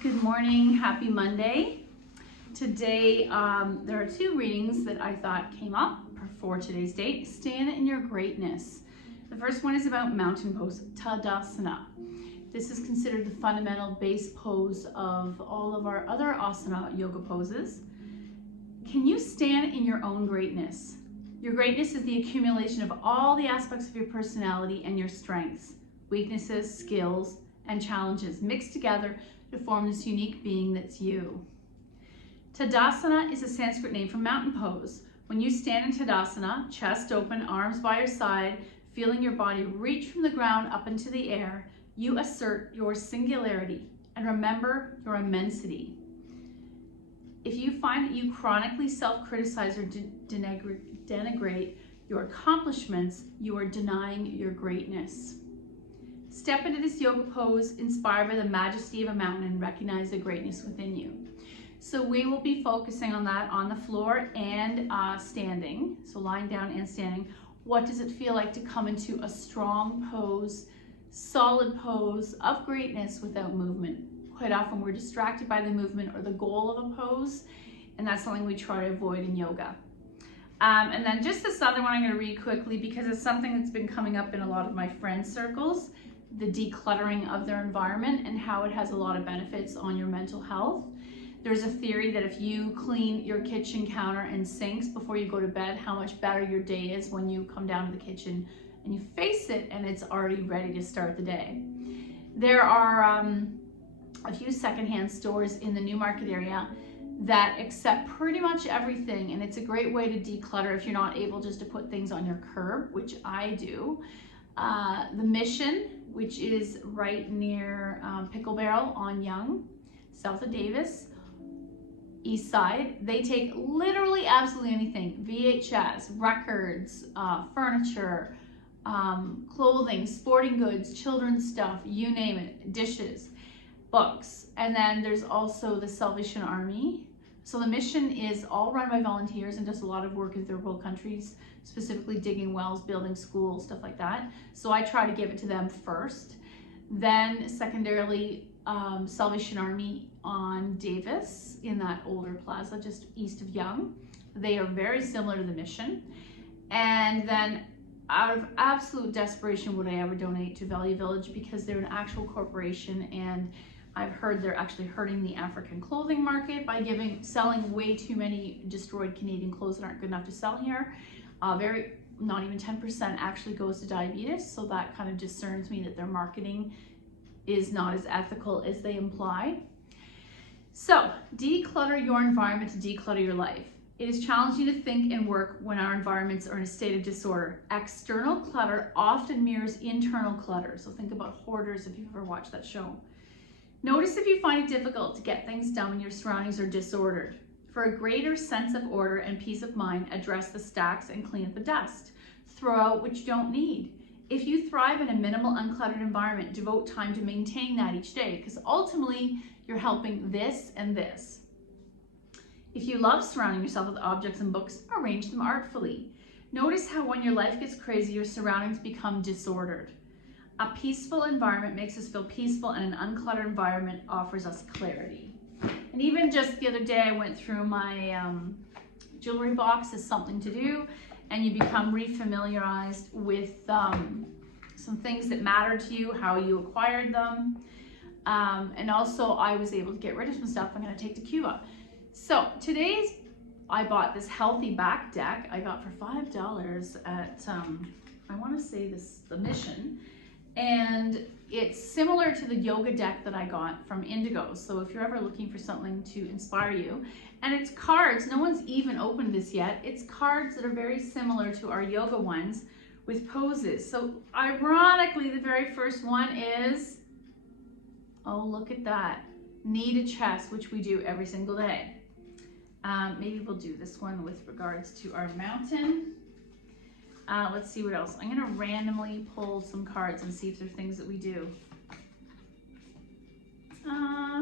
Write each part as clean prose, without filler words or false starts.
Good morning, happy Monday. Today, there are two readings that I thought came up for today's date. Stand in your greatness. The first one is about mountain pose, Tadasana. This is considered the fundamental base pose of all of our other asana yoga poses. Can you stand in your own greatness? Your greatness is the accumulation of all the aspects of your personality and your strengths, weaknesses, skills, and challenges mixed together to form this unique being that's you. Tadasana is a Sanskrit name for mountain pose. When you stand in Tadasana, chest open, arms by your side, feeling your body reach from the ground up into the air, you assert your singularity and remember your immensity. If you find that you chronically self-criticize or denigrate your accomplishments, you are denying your greatness. Step into this yoga pose inspired by the majesty of a mountain and recognize the greatness within you. So we will be focusing on that on the floor and standing, so lying down and standing. What does it feel like to come into a strong pose, solid pose of greatness without movement? Quite often we're distracted by the movement or the goal of a pose, and that's something we try to avoid in yoga. And then just this other one I'm going to read quickly because it's something that's been coming up in a lot of my friend circles, the decluttering of their environment and how it has a lot of benefits on your mental health. There's a theory that if you clean your kitchen counter and sinks before you go to bed, how much better your day is when you come down to the kitchen and you face it and it's already ready to start the day. There are a few secondhand stores in the Newmarket area that accept pretty much everything, and it's a great way to declutter if you're not able just to put things on your curb, which I do. The Mission, which is right near Pickle Barrel on Yonge, south of Davis, east side. They take literally absolutely anything, VHS, records, furniture, clothing, sporting goods, children's stuff, you name it, dishes, books. And then there's also the Salvation Army. So the Mission is all run by volunteers and does a lot of work in third world countries, specifically digging wells, building schools, stuff like that. So I try to give it to them first. Then secondarily, Salvation Army on Davis in that older plaza just east of Yonge. They are very similar to the Mission. And then out of absolute desperation would I ever donate to Value Village because they're an actual corporation, and I've heard they're actually hurting the African clothing market by selling way too many destroyed Canadian clothes that aren't good enough to sell here. Not even 10% actually goes to diabetes, so that kind of discerns me that their marketing is not as ethical as they imply. So, declutter your environment to declutter your life. It is challenging to think and work when our environments are in a state of disorder. External clutter often mirrors internal clutter, so think about Hoarders if you've ever watched that show. Notice if you find it difficult to get things done when your surroundings are disordered. For a greater sense of order and peace of mind, address the stacks and clean up the dust. Throw out what you don't need. If you thrive in a minimal, uncluttered environment, devote time to maintaining that each day, because ultimately you're helping this and this. If you love surrounding yourself with objects and books, arrange them artfully. Notice how when your life gets crazy, your surroundings become disordered. A peaceful environment makes us feel peaceful, and an uncluttered environment offers us clarity. And even just the other day, I went through my jewelry box as something to do, and you become refamiliarized with some things that matter to you, how you acquired them. And also I was able to get rid of some stuff I'm gonna take to Cuba. So I bought this healthy back deck I got for $5 at, I wanna say the Mission. And it's similar to the yoga deck that I got from Indigo. So if you're ever looking for something to inspire you, and it's cards, no one's even opened this yet. It's cards that are very similar to our yoga ones with poses. So ironically, the very first one is, oh, look at that. Knee to chest, which we do every single day. Maybe we'll do this one with regards to our mountain. Let's see what else. I'm gonna randomly pull some cards and see if there are things that we do.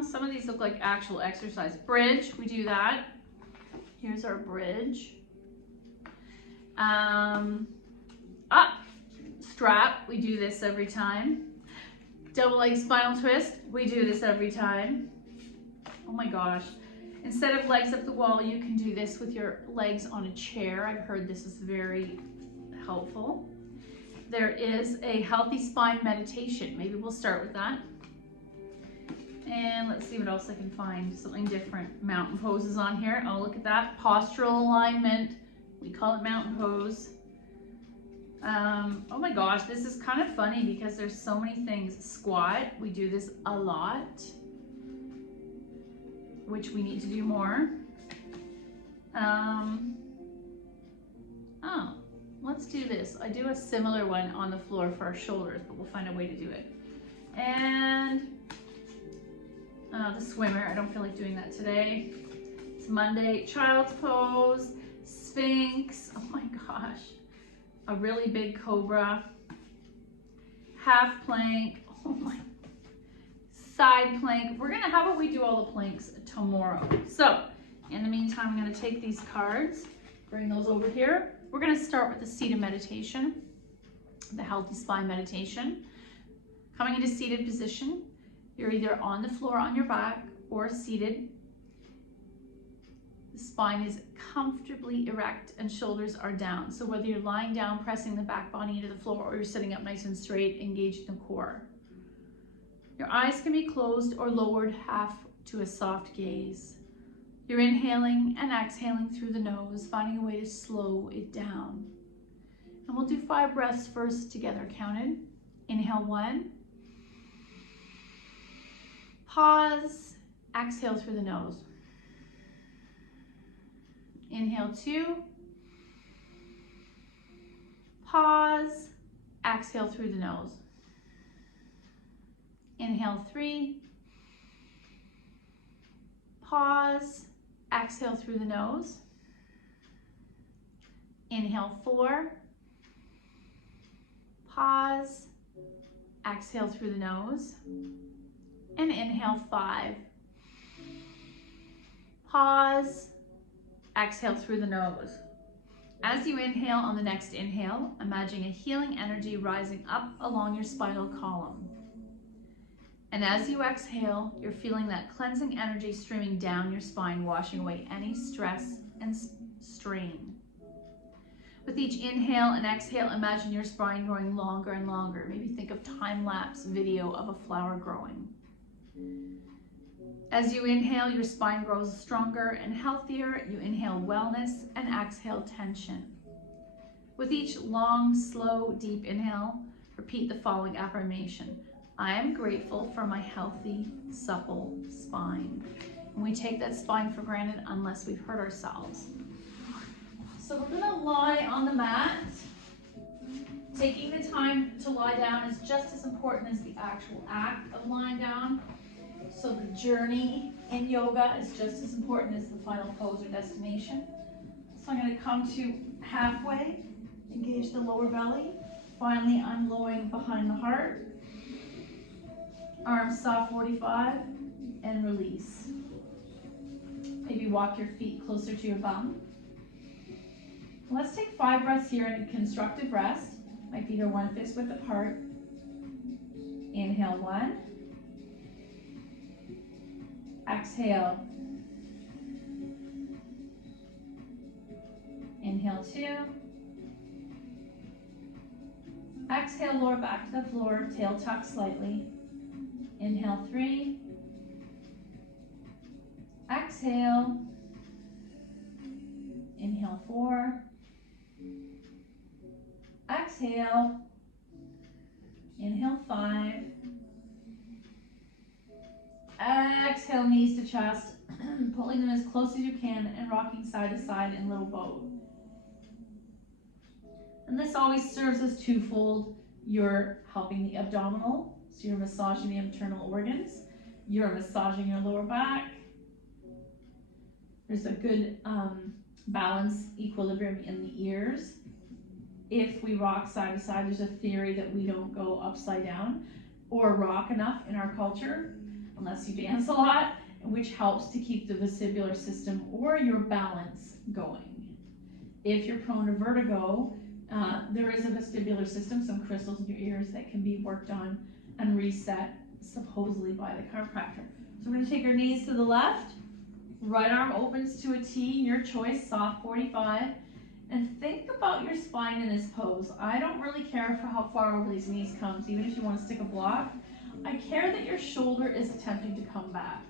Some of these look like actual exercise. Bridge, we do that. Here's our bridge. Strap, we do this every time. Double leg spinal twist, we do this every time. Oh my gosh. Instead of legs up the wall, you can do this with your legs on a chair. I've heard this is very helpful. There is a healthy spine meditation. Maybe we'll start with that. And let's see what else I can find. Something different. Mountain poses on here. Oh, look at that. Postural alignment. We call it mountain pose. Oh my gosh, this is kind of funny because there's so many things. Squat. We do this a lot, which we need to do more. Oh, let's do this. I do a similar one on the floor for our shoulders, but we'll find a way to do it. And the swimmer, I don't feel like doing that today. It's Monday. Child's pose, Sphinx, oh my gosh. A really big cobra, half plank, oh my, side plank. How about we do all the planks tomorrow? So, in the meantime, I'm gonna take these cards, bring those over here. We're gonna start with the seated meditation, the healthy spine meditation. Coming into seated position, you're either on the floor on your back or seated. The spine is comfortably erect and shoulders are down. So whether you're lying down, pressing the back body into the floor, or you're sitting up nice and straight, engaging the core. Your eyes can be closed or lowered half to a soft gaze. You're inhaling and exhaling through the nose, finding a way to slow it down. And we'll do 5 breaths first together, counted. Inhale 1. Pause, exhale through the nose. Inhale 2. Pause, exhale through the nose. Inhale 3. Pause, exhale through the nose. Inhale 4. Pause, exhale through the nose. And inhale 5. Pause, exhale through the nose. As you inhale on the next inhale, imagine a healing energy rising up along your spinal column. And as you exhale, you're feeling that cleansing energy streaming down your spine, washing away any stress and strain. With each inhale and exhale, imagine your spine growing longer and longer. Maybe think of time-lapse video of a flower growing. As you inhale, your spine grows stronger and healthier. You inhale wellness and exhale tension. With each long, slow, deep inhale, repeat the following affirmation. I am grateful for my healthy, supple spine. And we take that spine for granted unless we've hurt ourselves. So we're gonna lie on the mat. Taking the time to lie down is just as important as the actual act of lying down. So the journey in yoga is just as important as the final pose or destination. So I'm going to come to halfway, engage the lower belly. Finally, I'm lowering behind the heart. Arms soft 45 and release. Maybe walk your feet closer to your bum. Let's take 5 breaths here in a constructive rest. My feet are 1 fist width apart. Inhale 1. Exhale. Inhale 2. Exhale, lower back to the floor, tail tucked slightly. Inhale 3. Exhale. Inhale 4. Exhale. Inhale 5. Exhale, knees to chest, pulling them as close as you can and rocking side to side in little boat. And this always serves as twofold. You're helping the abdominal, so you're massaging the internal organs. You're massaging your lower back. There's a good balance, equilibrium in the ears. If we rock side to side, there's a theory that we don't go upside down or rock enough in our culture, unless you dance a lot, which helps to keep the vestibular system or your balance going. If you're prone to vertigo, there is a vestibular system, some crystals in your ears that can be worked on and reset supposedly by the chiropractor. So we're gonna take our knees to the left, right arm opens to a T, your choice, soft 45. And think about your spine in this pose. I don't really care for how far over these knees comes, even if you want to stick a block. I care that your shoulder is attempting to come back.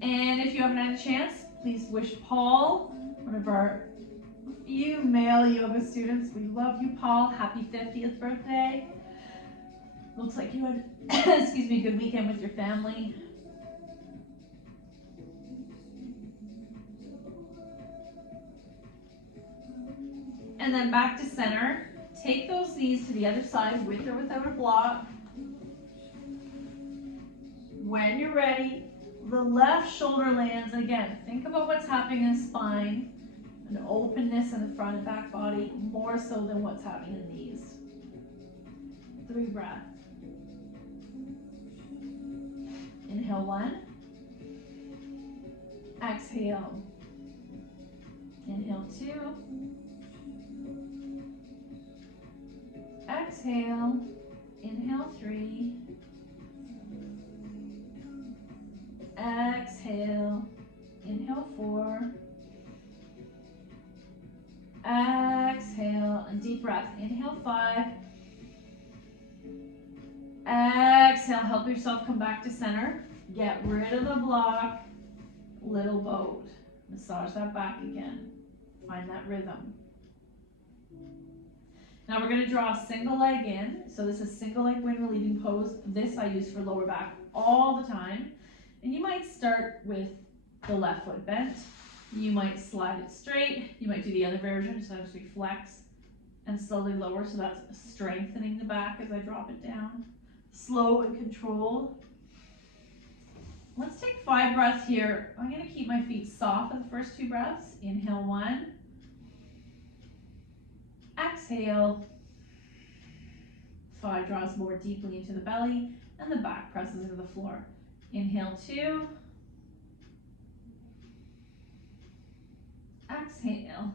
And if you haven't had a chance, please wish Paul, one of our few male yoga students, we love you, Paul, happy 50th birthday. Looks like you had, excuse me, a good weekend with your family. And then back to center. Take those knees to the other side with or without a block. When you're ready, the left shoulder lands. Again, think about what's happening in the spine, an openness in the front and back body, more so than what's happening in the knees. 3 breaths. Inhale 1. Exhale. Inhale 2. Exhale, inhale 3, exhale, inhale 4, exhale, and deep breath, inhale 5, exhale, help yourself come back to center, get rid of the block, little boat, massage that back again, find that rhythm. Now we're going to draw a single leg in. So this is single leg wind relieving pose. This I use for lower back all the time. And you might start with the left foot bent. You might slide it straight. You might do the other version. So as we flex and slowly lower. So that's strengthening the back as I drop it down. Slow and controlled. Let's take 5 breaths here. I'm going to keep my feet soft for the first 2 breaths. Inhale 1. Exhale. 5 draws more deeply into the belly and the back presses into the floor. Inhale 2. Exhale.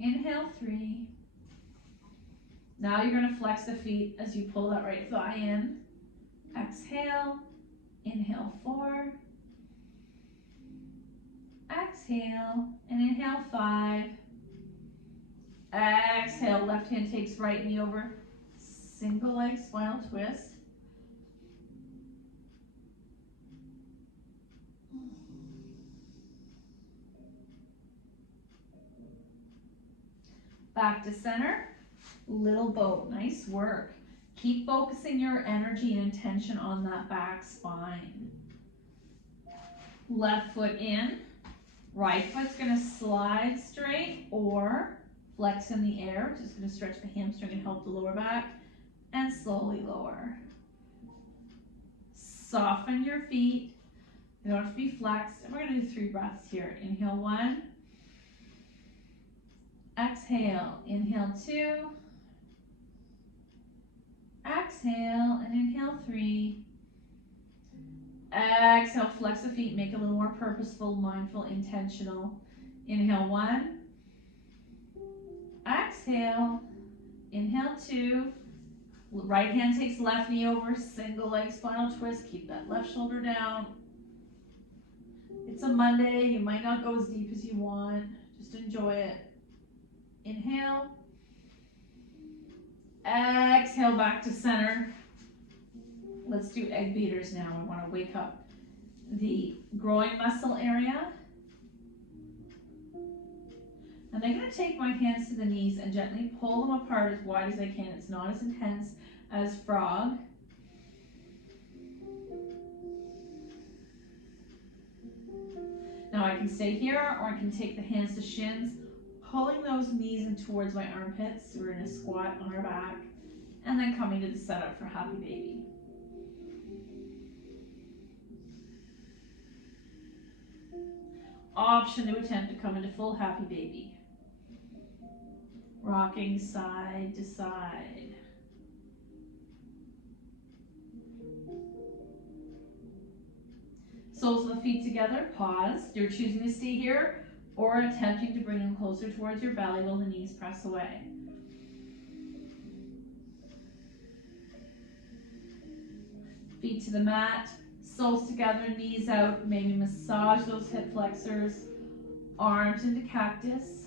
Inhale 3. Now you're going to flex the feet as you pull that right thigh in. Exhale. Inhale 4. Exhale and inhale 5. Exhale, left hand takes right knee over, single leg spinal twist. Back to center, little boat, nice work. Keep focusing your energy and intention on that back spine. Left foot in, right foot's gonna slide straight or flex in the air, just going to stretch the hamstring and help the lower back, and slowly lower. Soften your feet. They don't have to be flexed. And we're going to do 3 breaths here. Inhale 1. Exhale. Inhale 2. Exhale and inhale 3. Exhale, flex the feet, make it a little more purposeful, mindful, intentional. Inhale 1. Exhale, inhale 2, right hand takes left knee over, single leg spinal twist, keep that left shoulder down. It's a Monday, you might not go as deep as you want, just enjoy it. Inhale, exhale back to center. Let's do egg beaters now. I want to wake up the groin muscle area. And I'm going to take my hands to the knees and gently pull them apart as wide as I can. It's not as intense as frog. Now I can stay here or I can take the hands to shins, pulling those knees in towards my armpits. We're in a squat on our back and then coming to the setup for happy baby. Option to attempt to come into full happy baby. Rocking side to side. Soles of the feet together, pause. You're choosing to stay here or attempting to bring them closer towards your belly while the knees press away. Feet to the mat, soles together, knees out. Maybe massage those hip flexors, arms into cactus.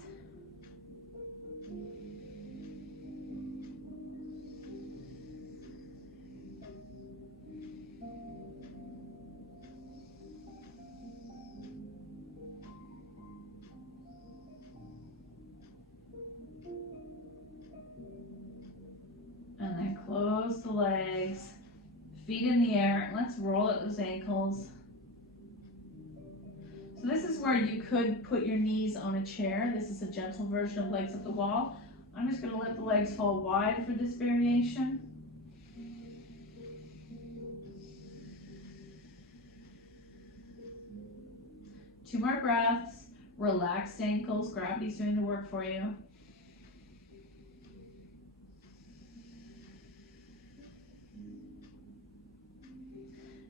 And then close the legs, feet in the air. Let's roll at those ankles. So this is where you could put your knees on a chair. This is a gentle version of legs up the wall. I'm just going to let the legs fall wide for this variation. Two more breaths. Relaxed ankles. Gravity's doing the work for you.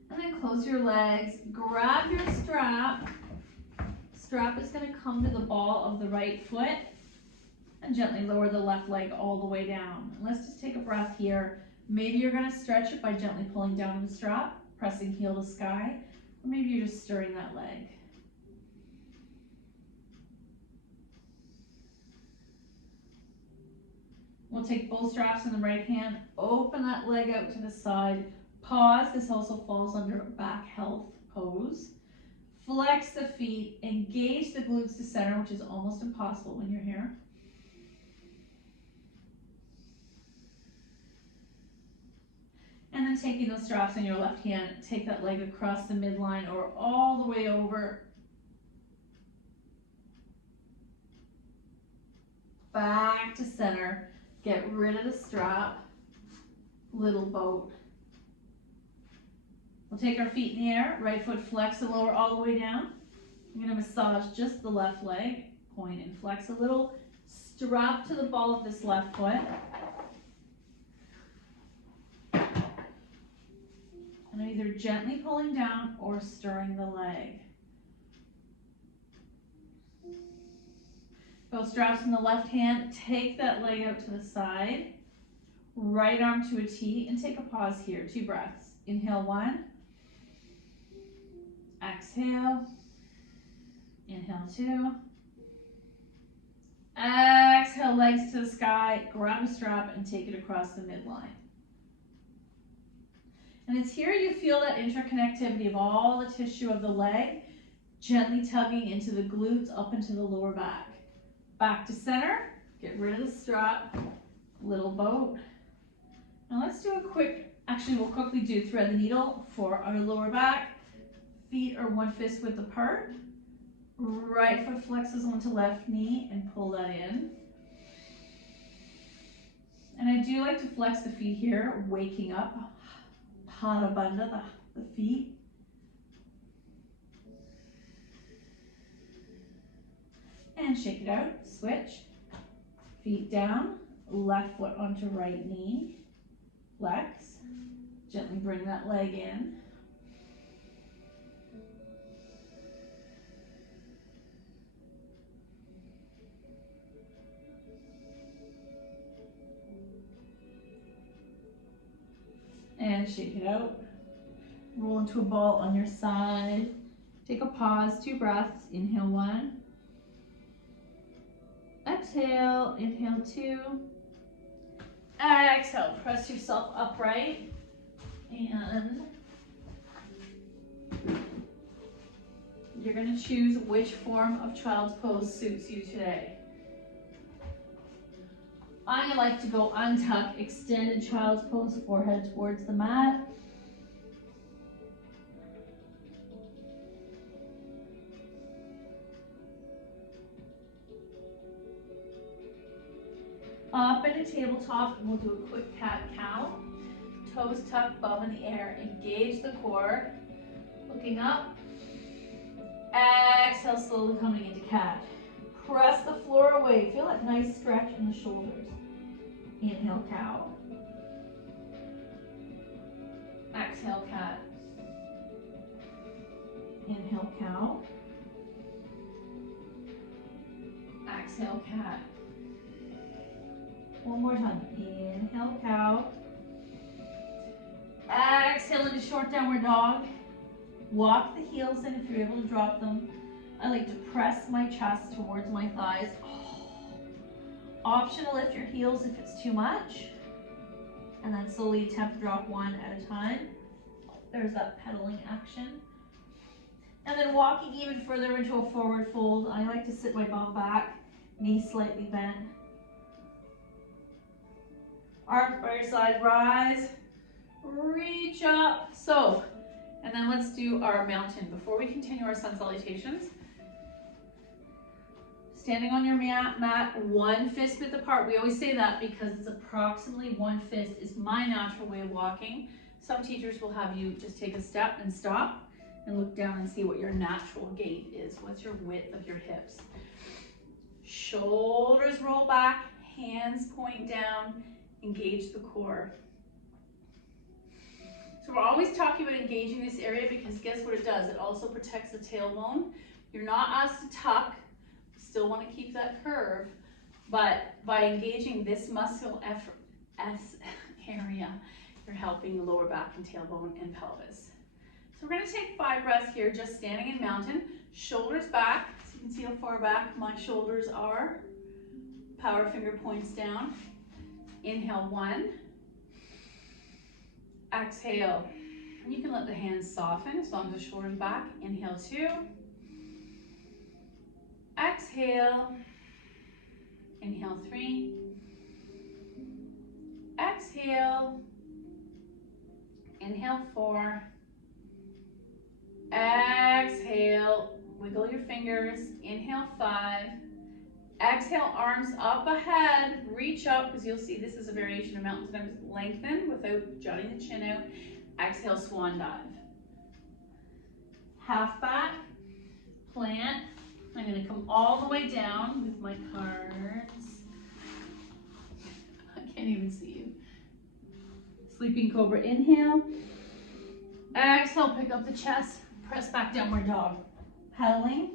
And then close your legs. Grab your strap. Strap is going to come to the ball of the right foot. And gently lower the left leg all the way down. And let's just take a breath here. Maybe you're going to stretch it by gently pulling down the strap, pressing heel to sky, or maybe you're just stirring that leg. We'll take both straps in the right hand, open that leg out to the side, pause. This also falls under back health pose. Flex the feet, engage the glutes to center, which is almost impossible when you're here. And then taking those straps in your left hand, take that leg across the midline or all the way over. Back to center. Get rid of the strap. Little boat. We'll take our feet in the air. Right foot flex and lower all the way down. I'm going to massage just the left leg. Point and flex a little. Strap to the ball of this left foot. And I'm either gently pulling down or stirring the leg. Both straps in the left hand, take that leg out to the side, right arm to a T, and take a pause here, 2 breaths. Inhale 1, exhale, inhale 2, exhale, legs to the sky, grab a strap and take it across the midline. And it's here you feel that interconnectivity of all the tissue of the leg, gently tugging into the glutes, up into the lower back. Back to center, get rid of the strap, little boat. Now let's do a quick, actually we'll quickly do thread the needle for our lower back. Feet are 1 fist width apart. Right foot flexes onto left knee and pull that in. And I do like to flex the feet here, waking up, Pada Bandha, the feet. And shake it out, switch, feet down, left foot onto right knee, flex, gently bring that leg in. And shake it out, roll into a ball on your side, take a pause, 2 breaths, inhale 1. Exhale, inhale 2. Exhale, press yourself upright. And you're going to choose which form of child's pose suits you today. I like to go untuck, extended child's pose, forehead towards the mat. Up in a tabletop, and we'll do a quick cat-cow. Toes tucked, bum in the air. Engage the core. Looking up. Exhale, slowly coming into cat. Press the floor away. Feel that nice stretch in the shoulders. Inhale, cow. Exhale, cat. Inhale, cow. Exhale, cat. One more time. Inhale, cow. Exhale into short downward dog. Walk the heels in if you're able to drop them. I like to press my chest towards my thighs. Option to lift your heels if it's too much. And then slowly attempt to drop one at a time. There's that pedaling action. And then walking even further into a forward fold. I like to sit my bum back, knees slightly bent. Arms by your side, rise, reach up. So, and then let's do our mountain. Before we continue our sun salutations, standing on your mat, one fist width apart. We always say that because it's approximately one fist is my natural way of walking. Some teachers will have you just take a step and stop and look down and see what your natural gait is. What's your width of your hips? Shoulders roll back, hands point down, engage the core. So we're always talking about engaging this area because guess what it does? It also protects the tailbone. You're not asked to tuck. Still want to keep that curve, but by engaging this muscle area, you're helping the lower back and tailbone and pelvis. So we're going to take 5 breaths here, just standing in mountain, shoulders back. So you can see how far back my shoulders are. Power finger points down. Inhale 1. Exhale. And you can let the hands soften as long as the shoulders back. Inhale 2. Exhale. Inhale 3. Exhale. Inhale 4. Exhale. Wiggle your fingers. Inhale 5. Exhale, arms up ahead. Reach up because you'll see this is a variation of mountain times. Lengthen without jutting the chin out. Exhale, swan dive. Half back. Plant. I'm going to come all the way down with my cards. I can't even see you. Sleeping cobra, inhale. Exhale, pick up the chest. Press back, downward dog. Pedaling.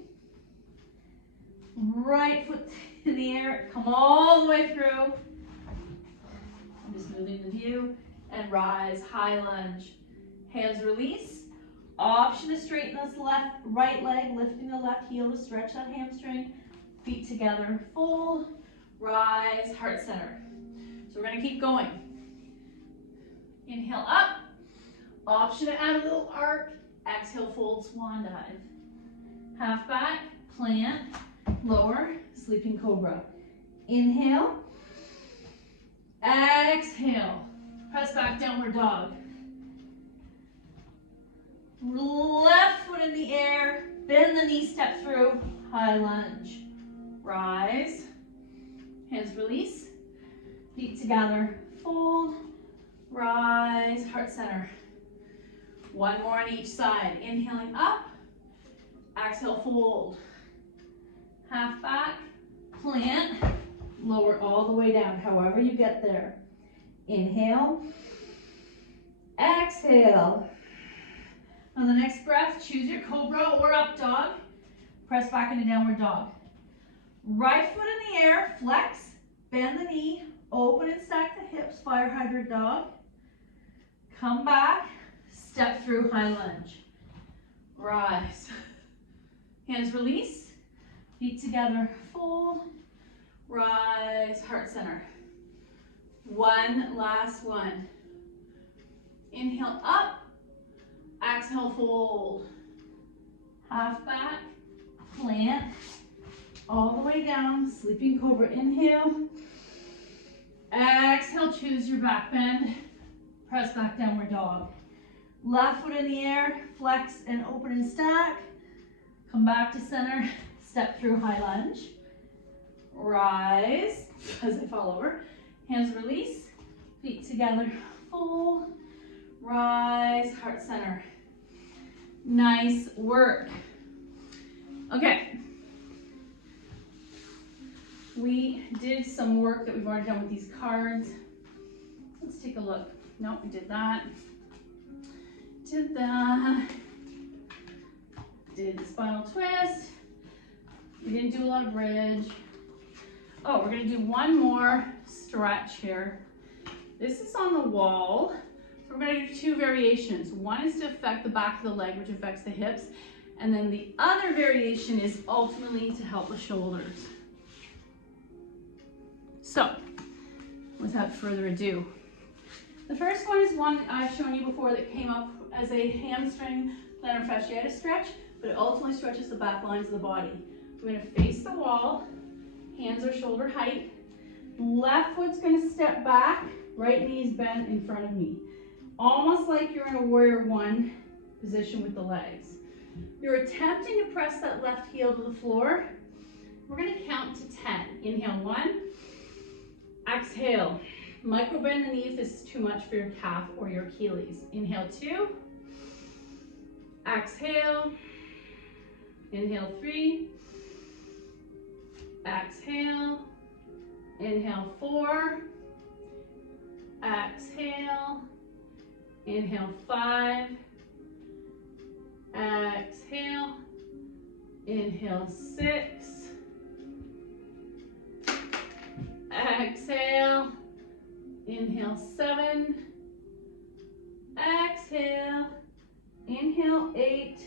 Right foot in the air. Come all the way through. I'm just moving the view. And rise, high lunge. Hands release. Option to straighten this right leg, lifting the left heel to stretch that hamstring. Feet together, fold, rise, heart center. So we're going to keep going. Inhale up. Option to add a little arc. Exhale, fold, swan dive. Half back, plant, lower, sleeping cobra. Inhale. Exhale. Press back, downward dog. Left foot in the air, bend the knee, step through, high lunge. Rise, hands release, feet together, fold, rise, heart center. One more on each side. Inhaling up, exhale, fold. Half back, plant, lower all the way down, however you get there. Inhale, exhale. On the next breath, choose your cobra or up dog. Press back into downward dog. Right foot in the air, flex, bend the knee, open and stack the hips, fire hydrant dog. Come back, step through, high lunge. Rise. Hands release, feet together, fold, rise, heart center. One last one. Inhale up. Exhale, fold. Half back, plant, all the way down, sleeping cobra, inhale. Exhale, choose your back bend, press back, downward dog. Left foot in the air, flex and open and stack. Come back to center, step through, high lunge. Rise, as I fall over. Hands release, feet together, fold. Rise, heart center. Nice work. Okay. We did some work that we've already done with these cards. Let's take a look. Nope, we did that. Did that. Did the spinal twist. We didn't do a lot of bridge. Oh, we're gonna do one more stretch here. This is on the wall. So we're gonna do two variations. One is to affect the back of the leg, which affects the hips. And then the other variation is ultimately to help the shoulders. So, without further ado, the first one is one I've shown you before that came up as a hamstring plantar fasciitis stretch, but it ultimately stretches the back lines of the body. We're gonna face the wall, hands are shoulder height. Left foot's gonna step back, right knee is bent in front of me. Almost like you're in a warrior one position with the legs. You're attempting to press that left heel to the floor. We're gonna count to 10. Inhale, 1. Exhale. Micro bend the knee if this is too much for your calf or your Achilles. Inhale, 2. Exhale. Inhale, 3. Exhale. Inhale, 4. Exhale. Inhale, 5. Exhale. Inhale, 6. Exhale. Inhale, 7. Exhale. Inhale, 8.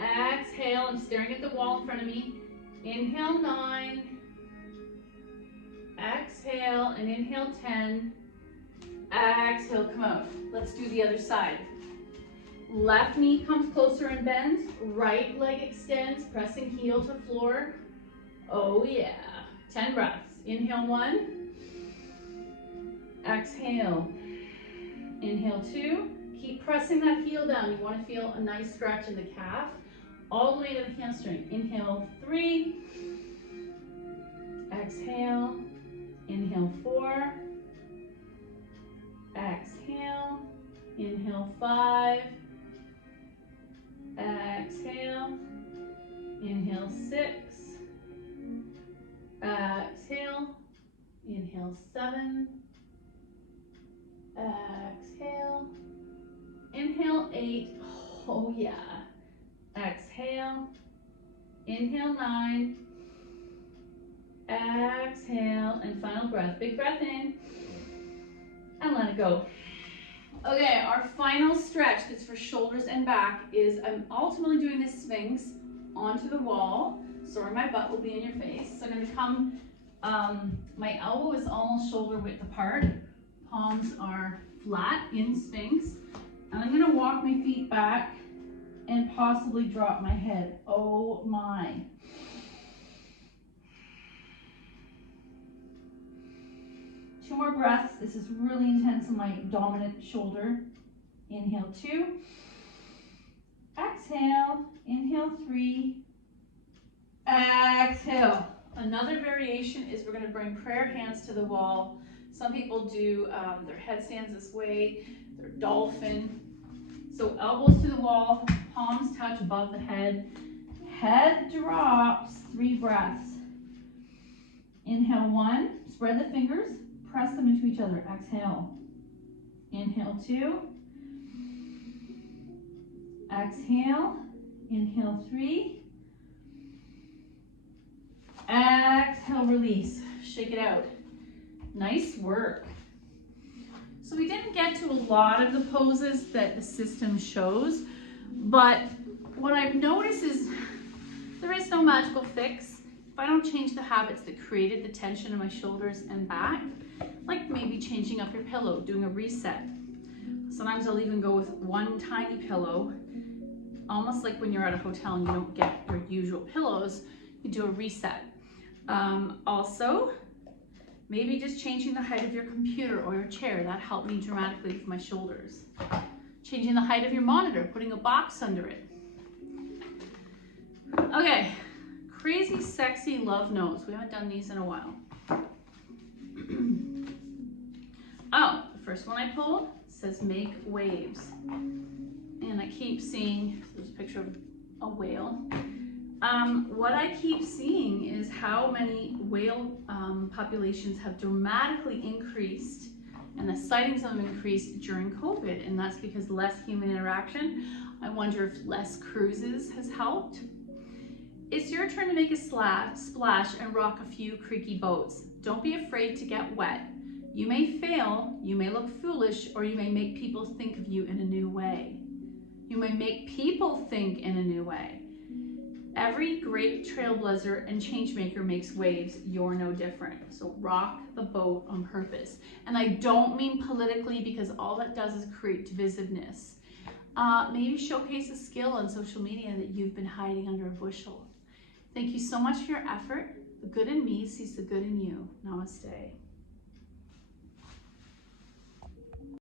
Exhale. I'm staring at the wall in front of me. Inhale, 9. Exhale and inhale, 10. Exhale, come out. Let's do the other side. Left knee comes closer and bends. Right leg extends, pressing heel to floor. Oh yeah. 10 breaths. Inhale, 1. Exhale. Inhale, 2. Keep pressing that heel down. You want to feel a nice stretch in the calf, all the way to the hamstring. Inhale, 3. Exhale. Inhale, 4. Exhale. Inhale, 5. Exhale. Inhale, 6. Exhale. Inhale, 7. Exhale. Inhale, 8. Oh yeah. Exhale. Inhale, 9. Exhale, and final breath. Big breath in, and let it go. Okay, our final stretch that's for shoulders and back is I'm ultimately doing this Sphinx onto the wall. Sorry, my butt will be in your face. So I'm gonna come, my elbow is almost shoulder width apart. Palms are flat in Sphinx. And I'm gonna walk my feet back and possibly drop my head. Oh my. Two more breaths. This is really intense on my dominant shoulder. Inhale, 2. Exhale. Inhale, 3. Exhale. Another variation is we're going to bring prayer hands to the wall. Some people do their headstands this way, their dolphin. So elbows to the wall, palms touch above the head. Head drops. 3 breaths. Inhale, 1. Spread the fingers. Press them into each other. Exhale. Inhale, 2. Exhale. Inhale, 3. Exhale, release. Shake it out. Nice work. So we didn't get to a lot of the poses that the system shows, but what I've noticed is there is no magical fix. If I don't change the habits that created the tension in my shoulders and back, like maybe changing up your pillow, doing a reset. Sometimes I'll even go with one tiny pillow, almost like when you're at a hotel and you don't get your usual pillows, you do a reset. Also, maybe just changing the height of your computer or your chair, that helped me dramatically with my shoulders. Changing the height of your monitor, putting a box under it. Okay, crazy sexy love notes. We haven't done these in a while. Oh, the first one I pulled says make waves. And I keep seeing, there's a picture of a whale. What I keep seeing is how many whale populations have dramatically increased, and the sightings of them increased during COVID, and that's because less human interaction. I wonder if less cruises has helped. It's your turn to make a splash and rock a few creaky boats. Don't be afraid to get wet. You may fail, you may look foolish, or you may make people think of you in a new way. You may make people think in a new way. Every great trailblazer and changemaker makes waves. You're no different. So rock the boat on purpose. And I don't mean politically, because all that does is create divisiveness. Maybe showcase a skill on social media that you've been hiding under a bushel. Thank you so much for your effort. The good in me sees the good in you. Namaste.